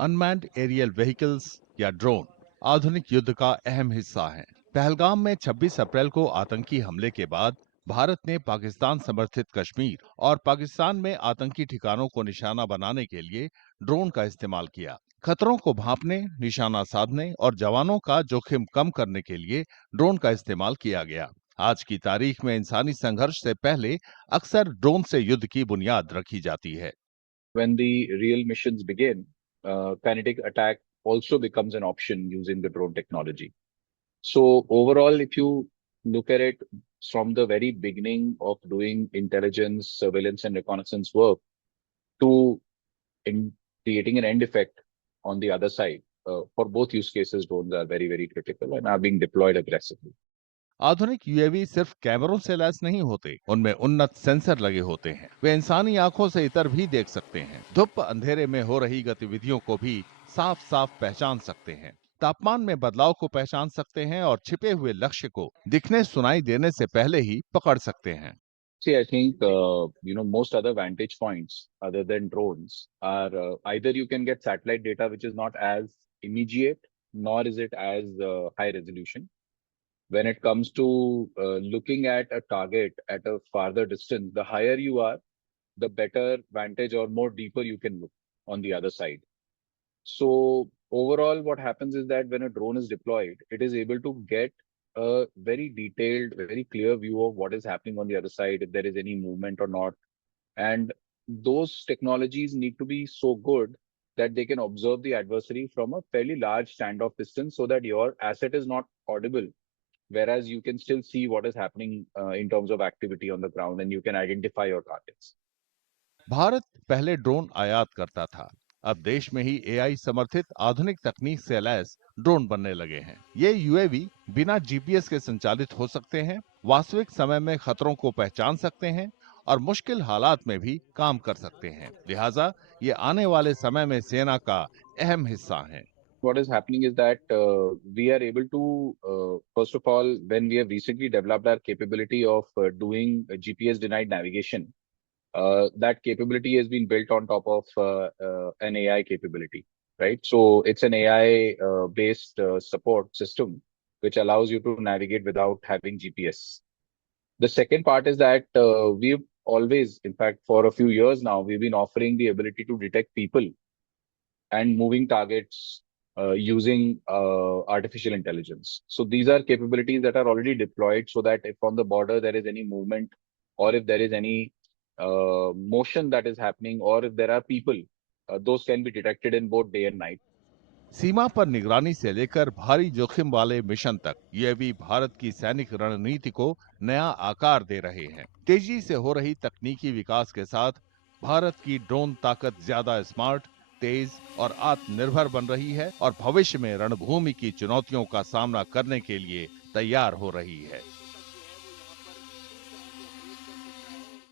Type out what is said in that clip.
Unmanned aerial vehicles या drone आधुनिक युद्ध का अहम हिस्सा हैं। पहलगाम में 26 अप्रैल को आतंकी हमले के बाद भारत ने पाकिस्तान समर्थित कश्मीर और पाकिस्तान में आतंकी ठिकानों को निशाना बनाने के लिए ड्रोन का इस्तेमाल किया। खतरों को भांपने, निशाना साधने और जवानों का जोखिम कम करने के लिए ड्रोन का इस्तेमाल किया गया। आज की तारीख में इंसानी संघर्ष से पहले अक्सर ड्रोन से युद्ध की बुनियाद रखी जाती है। When the real missions begin, kinetic attack also becomes an option using the drone technology. So overall, if you look at it from the very beginning of doing intelligence, surveillance, and reconnaissance work to in creating an end effect on the other side, for both use cases, drones are very, very critical and are being deployed aggressively. आधुनिक UAV सिर्फ कैमरों से lace नहीं होते, उनमें उन्नत sensor लगे होते हैं। वे इंसानी आंखों से इतर भी देख सकते हैं। धुप अंधेरे में हो रही गतिविधियों को भी साफ साफ पहचान सकते हैं। तापमान में बदलाव को पहचान सकते हैं और छिपे हुए लक्ष्य को दिखने सुनाई देने से पहले ही पकड़ सकते हैं। See, I think most other vantage points other than drones are either you can get satellite data which is not as immediate, nor is it as high resolution. When it comes to looking at a target at a farther distance, the higher you are, the better vantage or more deeper you can look on the other side. So overall, what happens is that when a drone is deployed, it is able to get a very detailed, very clear view of what is happening on the other side, if there is any movement or not. And those technologies need to be so good that they can observe the adversary from a fairly large standoff distance so that your asset is not audible, whereas you can still see what is happening in terms of activity on the ground and you can identify your targets. Bharat पहले drone आयात करता था। अब देश में ही AI समर्थित आधुनिक तकनीक से लैस ड्रोन बनने लगे हैं। ये यूएवी बिना जीपीएस के संचालित हो सकते हैं, वास्तविक समय में खतरों को पहचान सकते हैं और मुश्किल हालात में भी काम कर सकते हैं। लिहाजा ये आने वाले समय में सेना का अहम हिस्सा हैं। What is happening is that we are able to, first of all, when we have recently developed our capability of doing GPS denied navigation, that capability has been built on top of an AI capability, right? So it's an AI based support system which allows you to navigate without having GPS. The second part is that we've always, in fact, for a few years now, we've been offering the ability to detect people and moving targets using artificial intelligence. So these are capabilities that are already deployed so that if on the border there is any movement or if there is any motion that is happening or if there are people, those can be detected in both day and night. सीमा पर निगरानी से लेकर भारी जोखिम वाले mission तक UAV Bharat की सैनिक रणनीति को नया आकार दे रहे हैं। तेजी से हो रही तकनीकी विकास के साथ भारत की ड्रोन ताकत ज्यादा स्मार्ट, तेज और आत्मनिर्भर बन रही है और भविष्य में रणभूमि की चुनौतियों का सामना करने के लिए तैयार हो रही है।